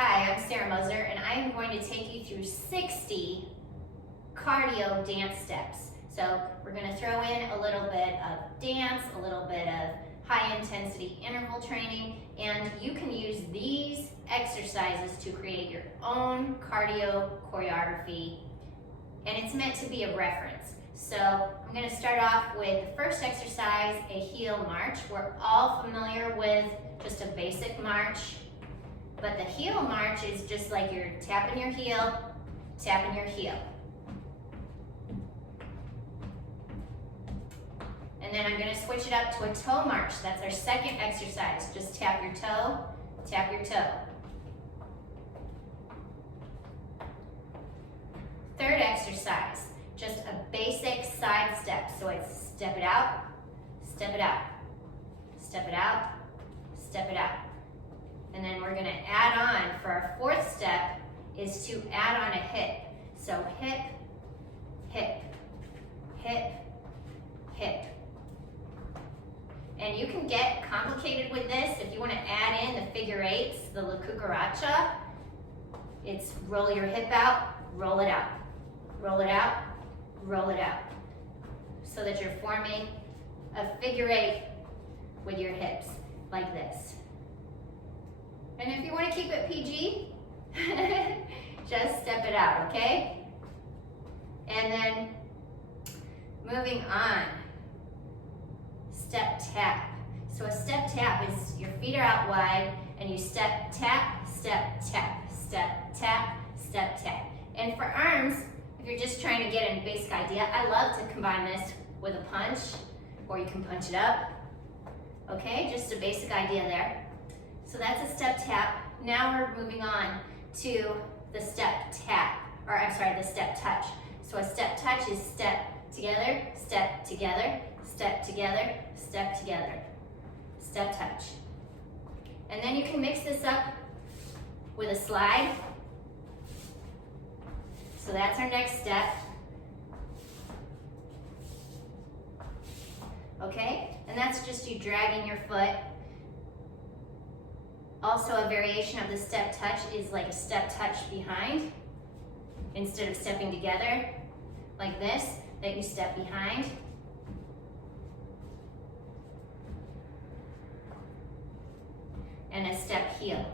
Hi, I'm Sarah Moser, and I am going to take you through 60 cardio dance steps. So we're going to throw in a little bit of dance, a little bit of high intensity interval training, and you can use these exercises to create your own cardio choreography, and it's meant to be a reference. So I'm going to start off with the first exercise, a heel march. We're all familiar with just a basic march, but the heel march is just like you're tapping your heel, tapping your heel. And then I'm going to switch it up to a toe march. That's our second exercise. Just tap your toe, tap your toe. Third exercise, just a basic side step. So it's step it out, step it out, step it out, step it out. And then we're going to add on, for our fourth step, is to add on a hip. So hip, hip, hip, hip. And you can get complicated with this if you want to add in the figure eights, the la cucaracha. It's roll your hip out, roll it out, roll it out, roll it out. So that you're forming a figure eight with your hips, like this. And if you want to keep it PG, just step it out, okay? And then moving on, step tap. So a step tap is your feet are out wide and you step tap, step tap, step tap, step tap. And for arms, if you're just trying to get a basic idea, I love to combine this with a punch, or you can punch it up. Okay, just a basic idea there. So that's a step tap. Now we're moving on to the step tap, or I'm sorry, the step touch. So a step touch is step together, step together, step together, step together, step touch. And then you can mix this up with a slide. So that's our next step. Okay, and that's just you dragging your foot. Also, a variation of the step touch is like a step touch behind. Instead of stepping together like this, that you step behind. And a step heel.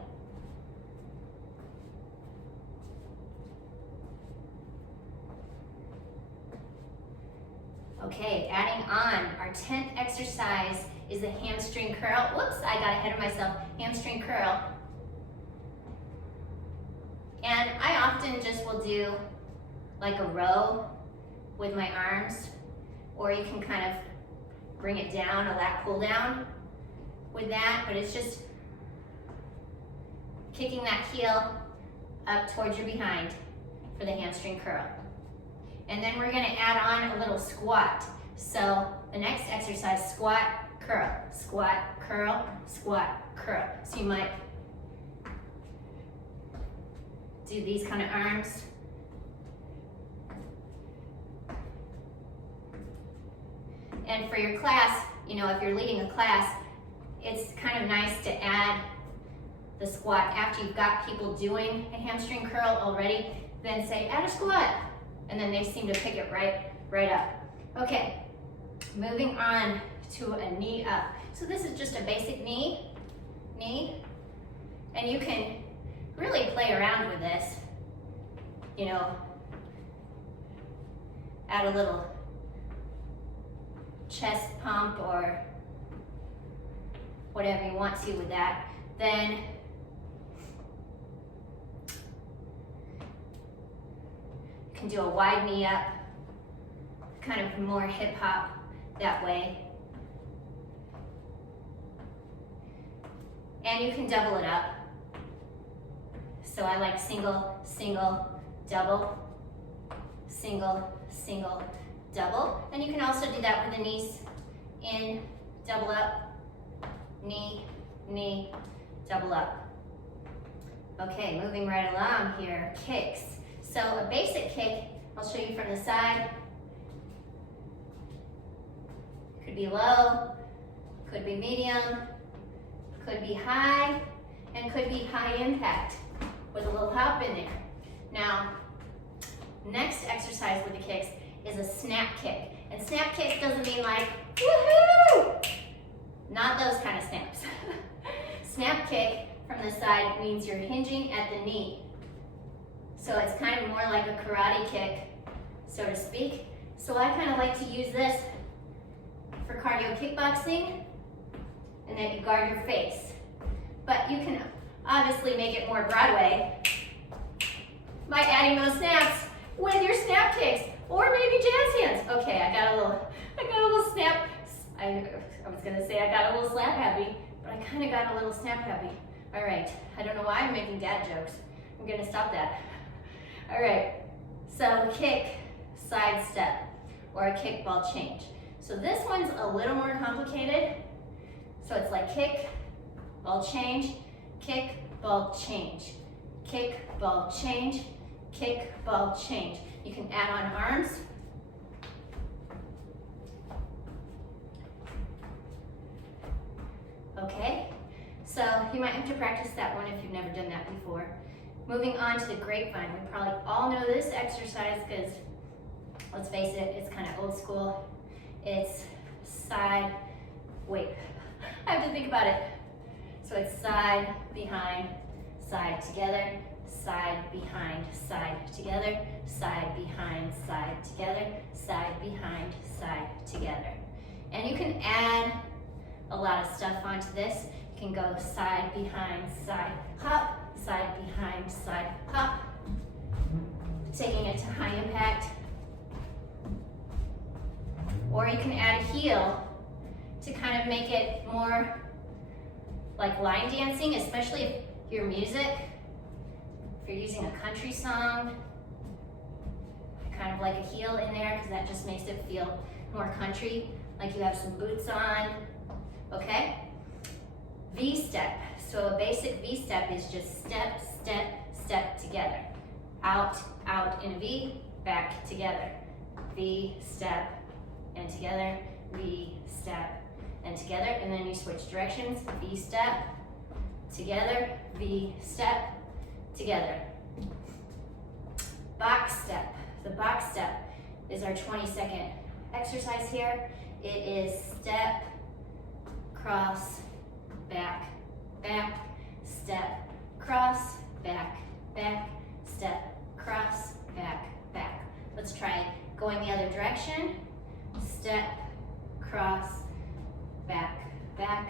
Okay, adding on, our 10th exercise is the hamstring curl. Whoops, I got ahead of myself. Hamstring curl. And I often just will do like a row with my arms, or you can kind of bring it down, a lat pull down with that, but it's just kicking that heel up towards your behind for the hamstring curl. And then we're going to add on a little squat. So the next exercise, squat, curl, squat, curl, squat, curl. So you might do these kind of arms. And for your class, you know, if you're leading a class, it's kind of nice to add the squat after you've got people doing a hamstring curl already. Then say, add a squat. And then they seem to pick it right up. Okay, moving on to a knee up. So this is just a basic knee, and you can really play around with this. You know, add a little chest pump or whatever you want to with that. Then you can do a wide knee up, kind of more hip hop that way. And you can double it up. So I like single, single, double, single, single, double. And you can also do that with the knees in, double up, knee, knee, double up. Okay, moving right along here, kicks. So a basic kick, I'll show you from the side. Could be low, could be medium, could be high, and could be high impact. with a little hop in there. Now, next exercise with the kicks is a snap kick. And snap kicks doesn't mean like, woohoo! Not those kind of snaps. Snap kick from the side means you're hinging at the knee. So it's kind of more like a karate kick, so to speak. So I kind of like to use this for cardio kickboxing, and then you guard your face. But you can obviously make it more Broadway by adding those snaps with your snap kicks, or maybe jazz hands. Okay, I got a little snap. I was gonna say I got a little slap happy, but I kind of got a little snap happy. All right, I don't know why I'm making dad jokes. I'm gonna stop that. All right, so kick, side step, or a kick ball change. So this one's a little more complicated. So it's like kick, ball change, kick, ball change, kick, ball change, kick, ball change. You can add on arms. Okay, so you might have to practice that one if you've never done that before. Moving on to the grapevine. We probably all know this exercise because, let's face it, it's kind of old school. It's side, wait, I have to think about it. So it's side, behind, side together, side, behind, side together, side, behind, side together, side, behind, side together. And you can add a lot of stuff onto this. You can go side, behind, side, hop, side, behind, side, hop. Taking it to high impact. Or you can add a heel to kind of make it more like line dancing, especially if your music, if you're using a country song, kind of like a heel in there because that just makes it feel more country, like you have some boots on, okay? V-step, so a basic V-step is just step, step, step together. Out, out in a V, back together. V, step, and together, V, step, and together, and then you switch directions, V, step, together, V, step, together. Box step. The box step is our 20-second exercise here. It is step, cross, back, back, step, cross, back, back, step, cross, back, back. Let's try going the other direction. Step, cross, back, back,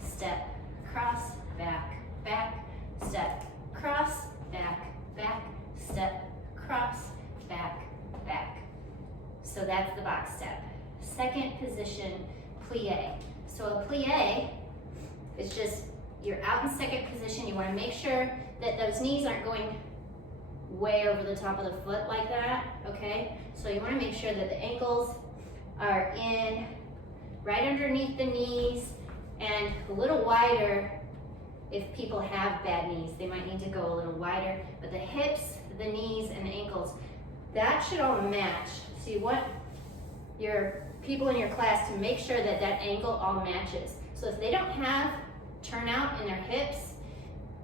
step, cross, back, back, step, cross, back, back, step, cross, back, back. So that's the box step. Second position, plie. So a plie is just, you're out in second position. You want to make sure that those knees aren't going way over the top of the foot like that, okay? So you want to make sure that the ankles are in right underneath the knees and a little wider. If people have bad knees, they might need to go a little wider, but the hips, the knees, and the ankles, that should all match. So you want your people in your class to make sure that that angle all matches. So if they don't have turnout in their hips,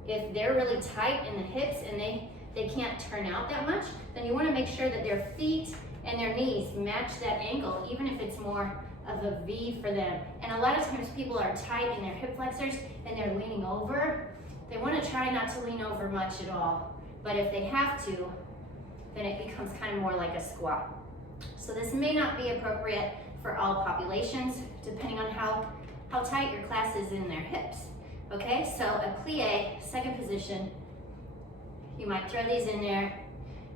if they're really tight in the hips and they can't turn out that much, then you want to make sure that their feet and their knees match that angle, even if it's more of a V for them. And a lot of times people are tight in their hip flexors and they're leaning over. They want to try not to lean over much at all. But if they have to, then it becomes kind of more like a squat. So this may not be appropriate for all populations, depending on how tight your class is in their hips. Okay, so a plie, second position, you might throw these in there.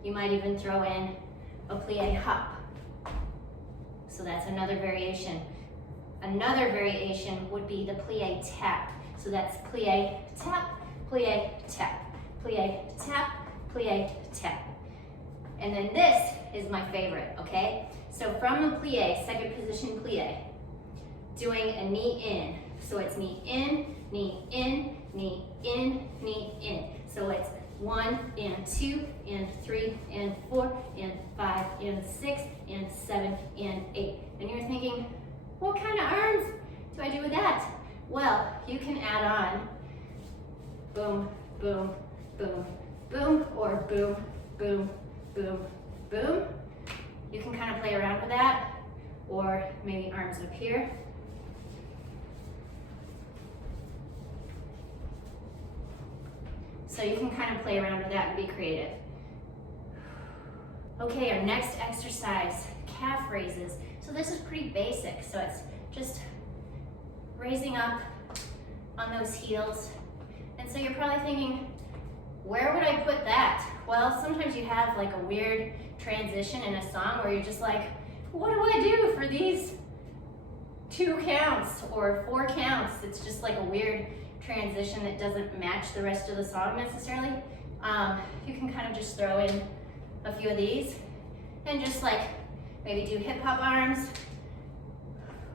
You might even throw in a plie hop. So that's another variation. Another variation would be the plie tap. So that's plie tap, plie tap, plie tap, plie tap. And then this is my favorite, okay? So from a plie, second position plie, doing a knee in. So it's knee in, knee in, knee in, knee in. So it's 1 and 2 and 3 and 4 and 5 and 6 and 7 and 8. And you're thinking, what kind of arms do I do with that? Well, you can add on boom, boom, boom, boom, or boom, boom, boom, boom. You can kind of play around with that, or maybe arms up here. So you can kind of play around with that and be creative. Okay, our next exercise, calf raises. So this is pretty basic. So it's just raising up on those heels. And so you're probably thinking, where would I put that? Well, sometimes you have like a weird transition in a song where you're just like, what do I do for these 2 counts or 4 counts? It's just like a weird transition that doesn't match the rest of the song necessarily. You can kind of just throw in a few of these and just like maybe do hip hop arms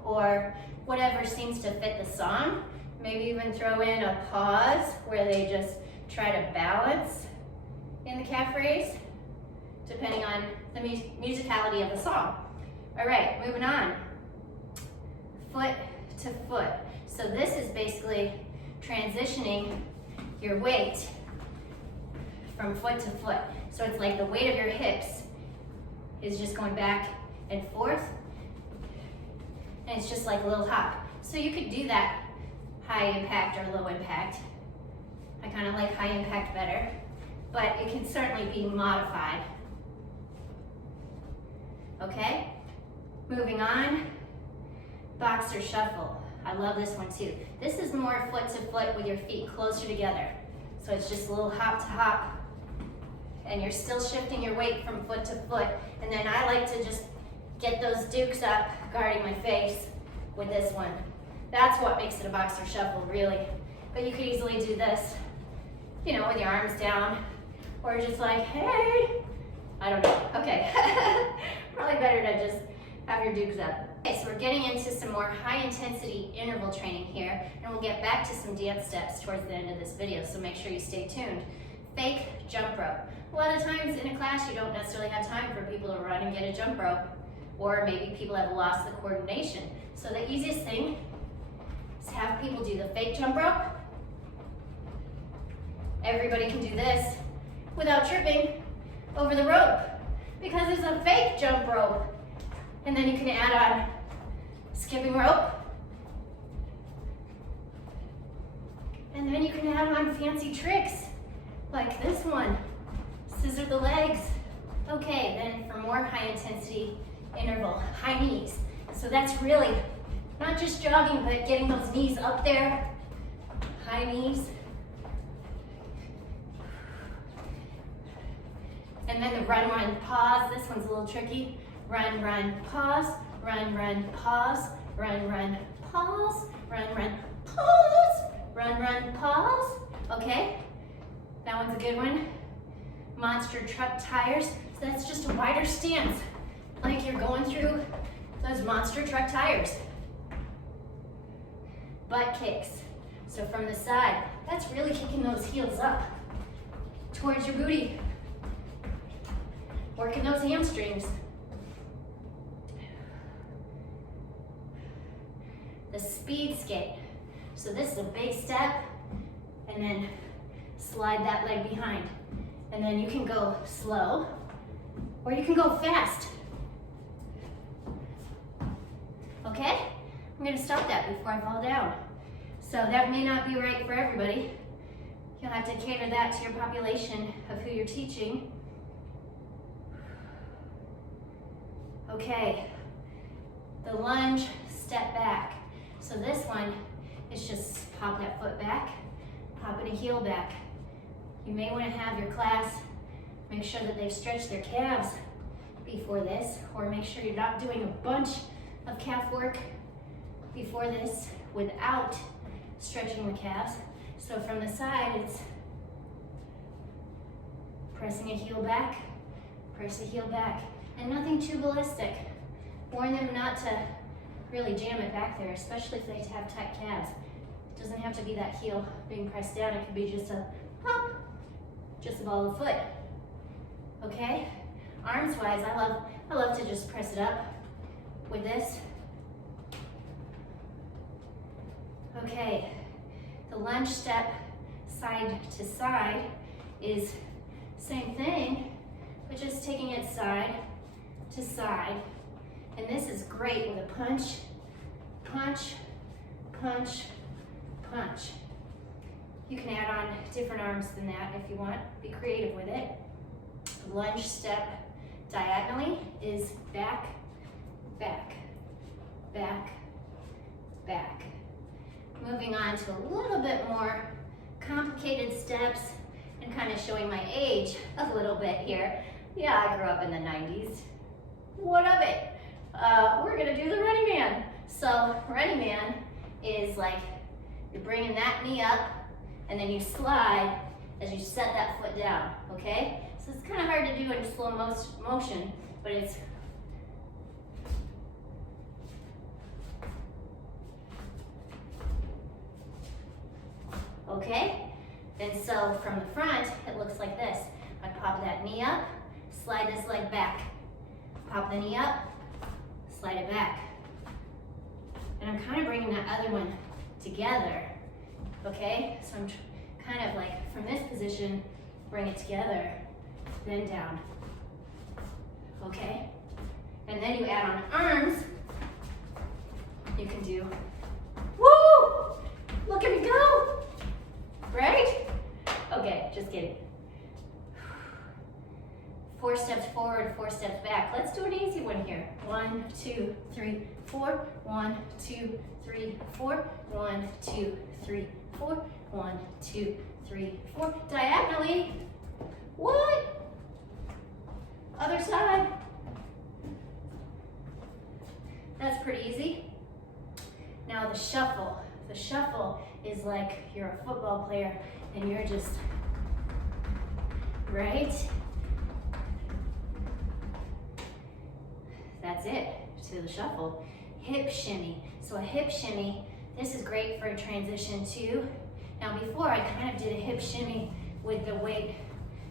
or whatever seems to fit the song. Maybe even throw in a pause where they just try to balance in the calf raise, depending on the musicality of the song. All right, moving on. Foot to foot. So this is basically transitioning your weight from foot to foot. So it's like the weight of your hips is just going back and forth, and it's just like a little hop. So you could do that high impact or low impact. I kind of like high impact better, but it can certainly be modified. Okay, moving on, boxer shuffle. I love this one too. This is more foot to foot with your feet closer together. So it's just a little hop to hop, and you're still shifting your weight from foot to foot. And then I like to just get those dukes up, guarding my face with this one. That's what makes it a boxer shuffle, really. But you could easily do this, you know, with your arms down, or just like, hey, I don't know. Okay, probably better to just have your dukes up. Okay, so we're getting into some more high intensity interval training here, and we'll get back to some dance steps towards the end of this video, so make sure you stay tuned. Fake jump rope. A lot of times in a class you don't necessarily have time for people to run and get a jump rope, or maybe people have lost the coordination. So the easiest thing is to have people do the fake jump rope. Everybody can do this without tripping over the rope, because it's a fake jump rope. And then you can add on skipping rope. And then you can add on fancy tricks, like this one, scissor the legs. Okay, then for more high intensity interval, high knees. So that's really not just jogging, but getting those knees up there, high knees. And then the run, run, pause. This one's a little tricky. Run, run, pause, run, run, pause, run, run, pause, run, run, pause, run, run, pause. Okay, that one's a good one. Monster truck tires. So that's just a wider stance, like you're going through those monster truck tires. Butt kicks. So from the side, that's really kicking those heels up towards your booty. Working those hamstrings. The speed skate. So this is a big step, and then slide that leg behind. And then you can go slow, or you can go fast. Okay? I'm gonna stop that before I fall down. So that may not be right for everybody. You'll have to cater that to your population of who you're teaching. Okay, the lunge, step back. So this one is just pop that foot back, popping a heel back. You may want to have your class make sure that they've stretched their calves before this, or make sure you're not doing a bunch of calf work before this without stretching the calves. So from the side, it's pressing a heel back, press a heel back, and nothing too ballistic. Warn them not to really jam it back there, especially if they have tight calves. It doesn't have to be that heel being pressed down. It could be just a pop, just a ball of foot. Okay? Arms wise, I love to just press it up with this. Okay, the lunge step side to side is Same thing, but just taking it side to side. And this is great with a punch, punch, punch, punch. You can add on different arms than that if you want. Be creative with it. Lunge step diagonally is back, back, back, back. Moving on to a little bit more complicated steps and kind of showing my age a little bit here. Yeah, I grew up in the 90s. What of it? We're gonna do the running man. So running man is like you're bringing that knee up and then you slide as you set that foot down, okay? So it's kind of hard to do in slow motion, but it's okay? And so from the front, it looks like this. I pop that knee up, slide this leg back. Pop the knee up, slide it back. And I'm kind of bringing that other one together, okay? So I'm kind of like, from this position, bring it together, then down, okay? And then you add on arms. You can do, woo! Look at me go! Right? Okay, just kidding. 4 steps forward, 4 steps back. Let's do an easy one here. 1, 2, 3, 4. 1, 2, 3, 4. 1, 2, 3, 4. 1, 2, 3, 4. Diagonally. What? Other side. That's pretty easy. Now the shuffle. The shuffle is like you're a football player and you're just, right? That's it, to the shuffle. Hip shimmy. So a hip shimmy, this is great for a transition too. Now before I kind of did a hip shimmy with the weight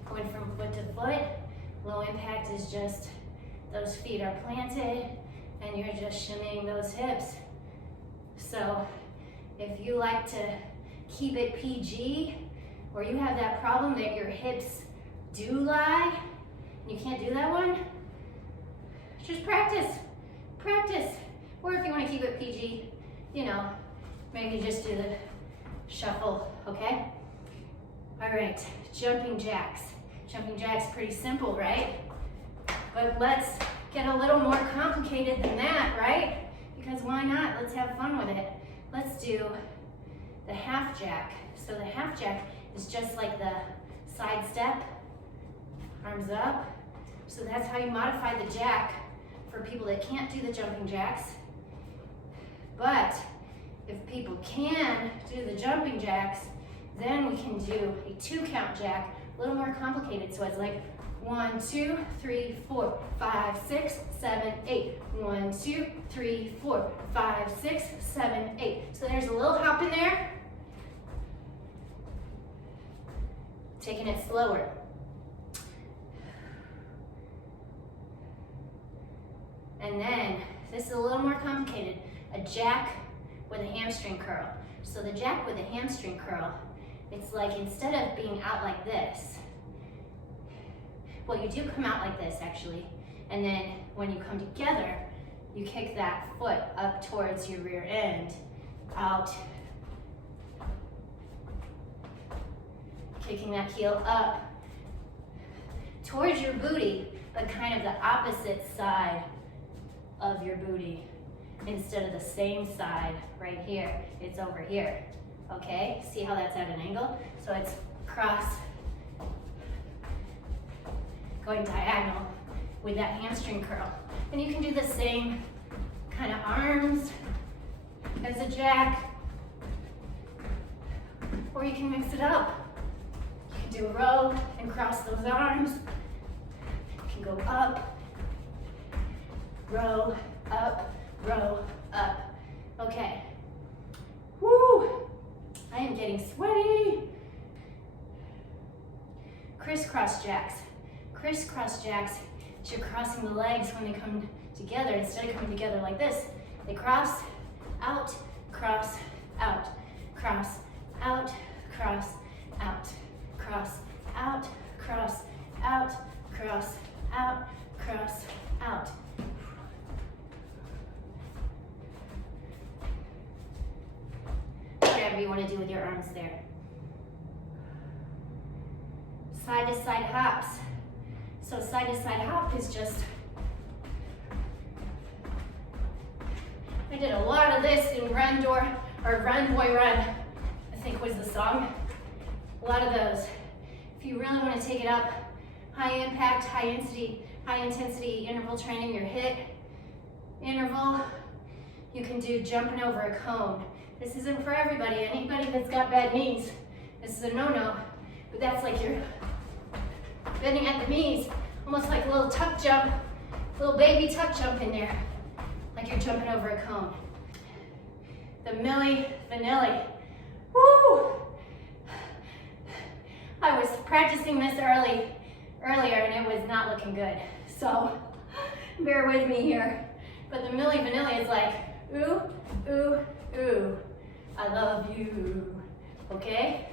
going from foot to foot. Low impact is just those feet are planted and you're just shimmying those hips. So if you like to keep it PG, or you have that problem that your hips do lie, and you can't do that one, just practice, practice. Or if you want to keep it PG, you know, maybe just do the shuffle, okay? All right, jumping jacks. Jumping jacks, pretty simple, right? But let's get a little more complicated than that, right? Because why not? Let's have fun with it. Let's do the half jack. So the half jack is just like the side step, arms up. So that's how you modify the jack for people that can't do the jumping jacks. But if people can do the jumping jacks, then we can do a 2-count jack, a little more complicated. So it's like 1, 2, 3, 4, 5, 6, 7, 8. 1, 2, 3, 4, 5, 6, 7, 8. So there's a little hop in there. Taking it slower. And then, this is a little more complicated, a jack with a hamstring curl. So the jack with a hamstring curl, it's like instead of being out like this, well, you do come out like this actually, and then when you come together, you kick that foot up towards your rear end, out, kicking that heel up towards your booty, but kind of the opposite side of your booty. Instead of the same side right here, it's over here, okay? See how that's at an angle? So it's cross, going diagonal with that hamstring curl. And you can do the same kind of arms as a jack, or you can mix it up. You can do a row and cross those arms. You can go up, row, up, row, up. Okay. Woo! I am getting sweaty. Crisscross jacks. Crisscross jacks, as you're crossing the legs when they come together, instead of coming together like this, they cross, out, cross, out, cross, out, cross, out, cross, out, cross, want to do with your arms there. Side to side hops. So side to side hop is just, I did a lot of this in Run Boy Run, I think was the song. A lot of those. If you really want to take it up, high impact, high intensity interval training, your HIIT interval, you can do jumping over a cone. This isn't for everybody. Anybody that's got bad knees, this is a no-no. But that's like you're bending at the knees, almost like a little tuck jump, little baby tuck jump in there, like you're jumping over a cone. The Milli Vanilli. Woo! I was practicing this earlier and it was not looking good. So bear with me here. But the Milli Vanilli is like, ooh, ooh, ooh, I love you, okay?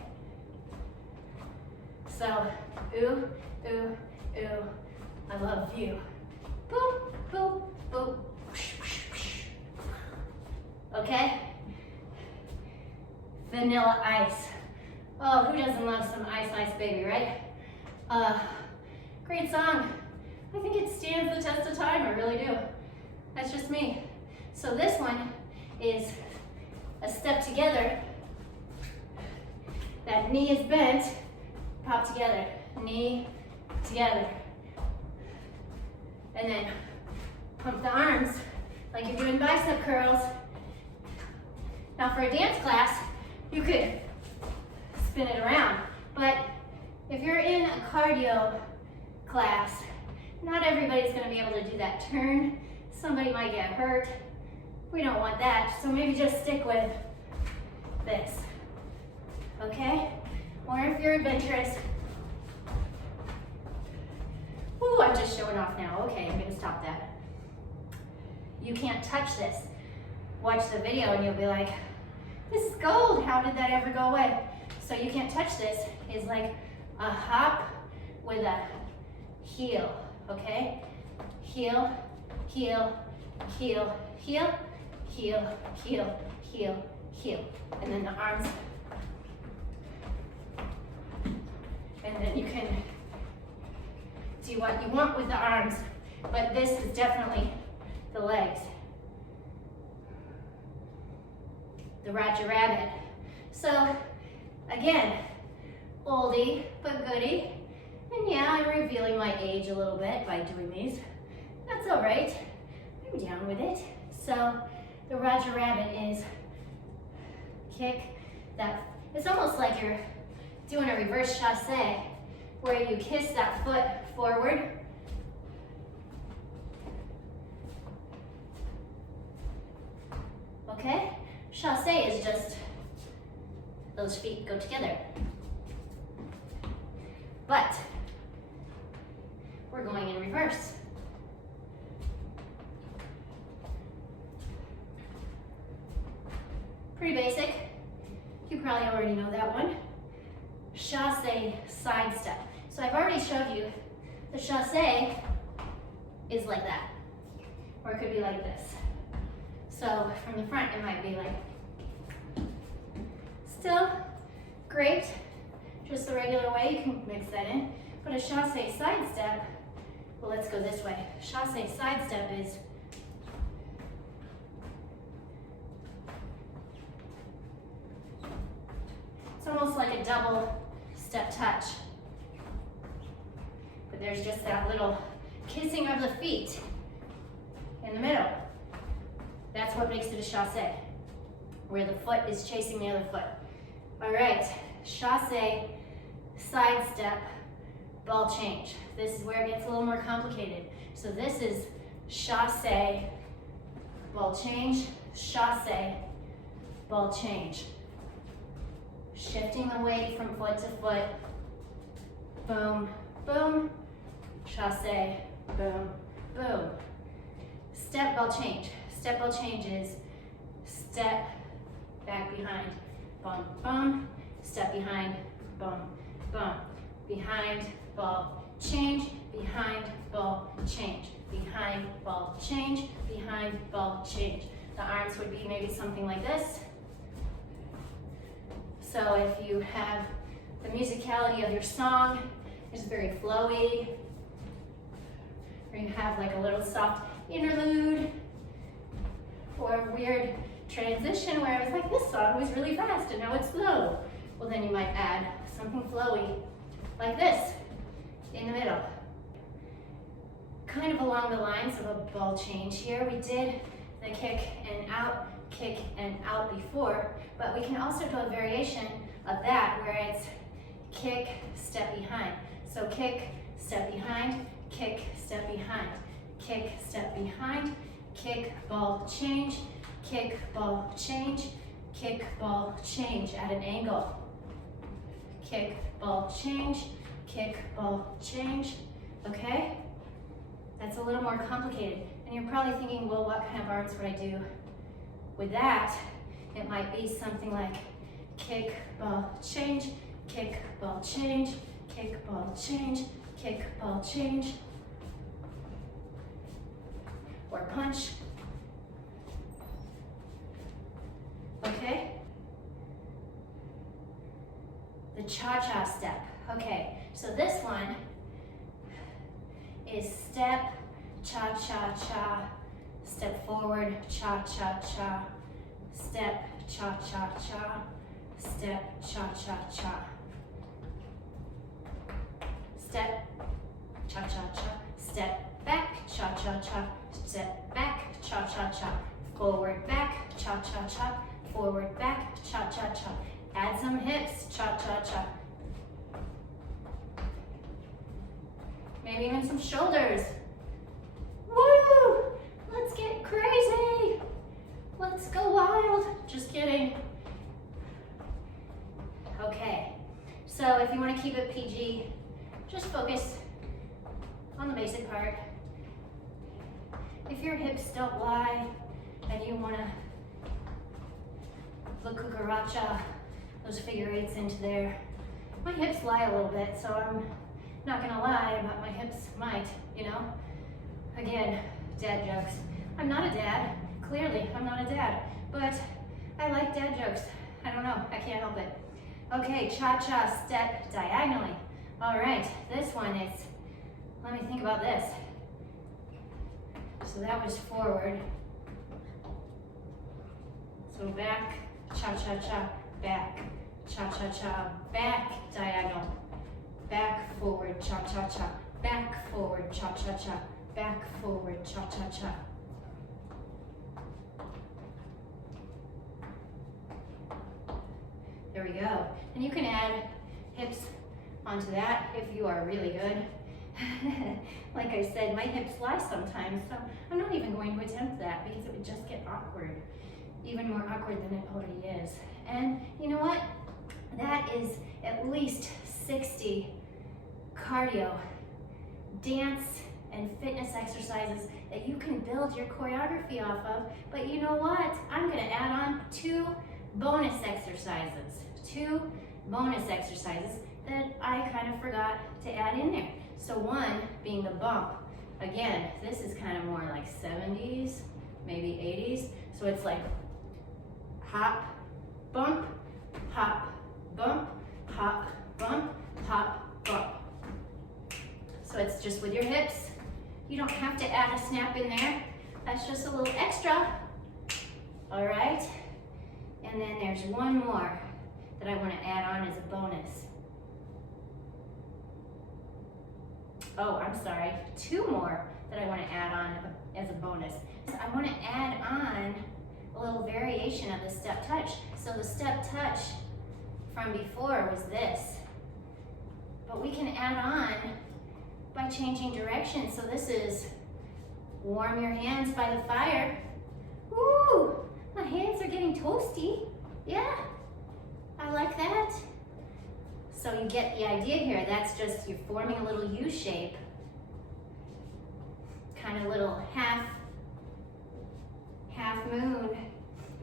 So, ooh, ooh, ooh, I love you. Boop, boop, boop, whoosh, whoosh, whoosh. Okay? Vanilla Ice. Oh, who doesn't love some Ice Ice Baby, right? Great song. I think it stands the test of time, I really do. That's just me. So this one is a step together. That knee is bent, pop together, knee together. And then pump the arms like you're doing bicep curls. Now for a dance class, you could spin it around. But if you're in a cardio class, not everybody's gonna be able to do that turn. Somebody might get hurt. We don't want that, so maybe just stick with this, okay? Or if you're adventurous, ooh, I'm just showing off now. Okay, I'm gonna stop that. You can't touch this. Watch the video and you'll be like, this is gold, how did that ever go away? So you can't touch this is like a hop with a heel, okay? Heel, heel, heel, heel, heel, heel, heel, heel. And then the arms. And then you can do what you want with the arms, but this is definitely the legs. The Roger Rabbit. So again, oldie but goodie. And yeah, I'm revealing my age a little bit by doing these. That's all right. I'm down with it. So the Roger Rabbit is kick that. It's almost like you're doing a reverse chassé where you kiss that foot forward. Okay? Chassé is just those feet go together. But we're going in reverse. Pretty basic. You probably already know that one. Chassé side step. So I've already showed you the chassé is like that. Or it could be like this. So from the front it might be like, still great, just the regular way, you can mix that in. But a chassé side step, well, let's go this way. Chassé side step is it's almost like a double step touch. But there's just that little kissing of the feet in the middle. That's what makes it a chassé, where the foot is chasing the other foot. All right, chassé, side step, ball change. This is where it gets a little more complicated. So this is chassé, ball change, chassé, ball change. Shifting the weight from foot to foot. Boom, boom, chassé, boom, boom. Step ball change. Step ball change is step back behind, bum, bum, step behind, bum, bum, behind, ball, change, behind, ball, change, behind, ball, change, behind, ball, change. The arms would be maybe something like this. So if you have the musicality of your song is very flowy, or you have like a little soft interlude, or a weird transition where it was like, this song was really fast and now it's slow. Well, then you might add something flowy like this in the middle. Kind of along the lines of a ball change here. We did the kick and out before, but we can also do a variation of that where it's kick, step behind. So kick, step behind, kick, step behind, kick, step behind, kick, ball, change, kick, ball, change, kick, ball, change at an angle. Kick, ball, change, kick, ball, change, okay? That's a little more complicated. And you're probably thinking, well, what kind of arms would I do with that? It might be something like kick, ball, change, kick, ball, change, kick, ball, change, kick, ball, change, or punch. Okay? The cha-cha step. Okay, so this one is step, cha-cha-cha, step forward, cha-cha-cha, step, cha-cha-cha, step, cha-cha-cha, step, cha-cha-cha, step back, cha-cha-cha, step back, cha-cha-cha, forward, back, cha-cha-cha, forward, back, cha-cha-cha. Add some hips, cha-cha-cha. Maybe even some shoulders. Woo! Let's get crazy. Let's go wild. Just kidding. Okay, so if you want to keep it PG, just focus on the basic part. If your hips don't lie and you want to the cucaracha, those figure eights into there. My hips lie a little bit, so I'm not gonna lie about my hips might, you know? Again, dad jokes. I'm not a dad, clearly I'm not a dad, but I like dad jokes. I don't know, I can't help it. Okay, cha-cha step diagonally. All right, this one is, let me think about this. So that was forward. So back, cha-cha-cha, back, cha-cha-cha, back, diagonal, back, forward, cha-cha-cha, back, forward, cha-cha-cha, back, forward, cha-cha-cha. There we go. And you can add hips onto that if you are really good. Like I said, my hips lie sometimes, so I'm not even going to attempt that because it would just get awkward. Even more awkward than it already is. And you know what? That is at least 60 cardio, dance, and fitness exercises that you can build your choreography off of. But you know what? I'm gonna add on 2 bonus exercises. 2 bonus exercises that I kind of forgot to add in there. So one being the bump. Again, this is kind of more like 70s, maybe 80s. So it's like hop, bump, hop, bump, hop, bump, hop, bump. So it's just with your hips. You don't have to add a snap in there. That's just a little extra. All right. And then there's one more that I want to add on as a bonus. Oh, I'm sorry. 2 more that I want to add on as a bonus. So I want to add on a little variation of the step touch. So the step touch from before was this, but we can add on by changing direction. So this is warm your hands by the fire. Woo, my hands are getting toasty. Yeah, I like that. So you get the idea here. That's just, you're forming a little U shape, kind of little half moon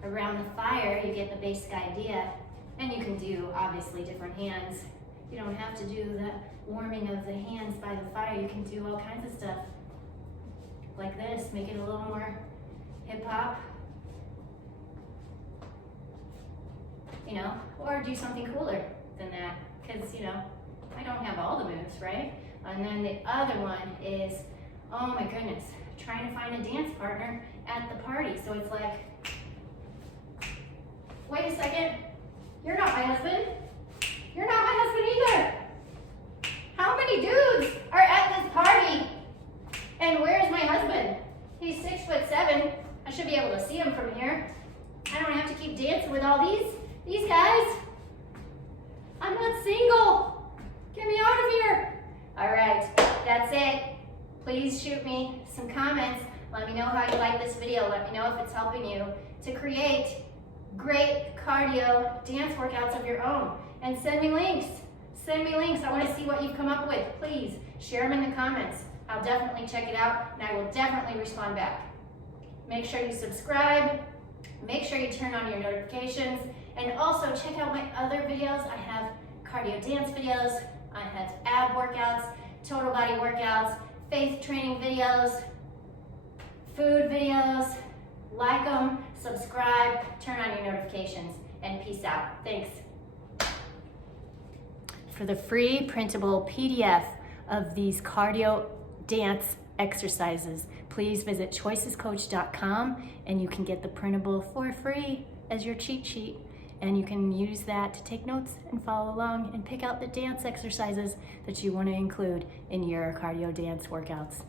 around the fire. You get the basic idea. And you can do, obviously, different hands. You don't have to do the warming of the hands by the fire. You can do all kinds of stuff like this. Make it a little more hip hop. you know, or do something cooler than that, because, you know, I don't have all the moves, right? And then the other one is, oh my goodness, trying to find a dance partner at the party. So it's like, wait a second, you're not my husband. You're not my husband either. How many dudes are at this party? And where's my husband? He's 6'7". I should be able to see him from here. I don't have to keep dancing with all these guys. I'm not single. Get me out of here. All right, that's it. Please shoot me some comments. Let me know how you like this video. Let me know if it's helping you to create great cardio dance workouts of your own. And send me links. Send me links. I want to see what you've come up with. Please share them in the comments. I'll definitely check it out, and I will definitely respond back. Make sure you subscribe. Make sure you turn on your notifications. And also check out my other videos. I have cardio dance videos. I have ab workouts, total body workouts, faith training videos, food videos. Like them, subscribe, turn on your notifications, and peace out. Thanks. For the free printable PDF of these cardio dance exercises, please visit choicescoach.com and you can get the printable for free as your cheat sheet. And you can use that to take notes and follow along and pick out the dance exercises that you want to include in your cardio dance workouts.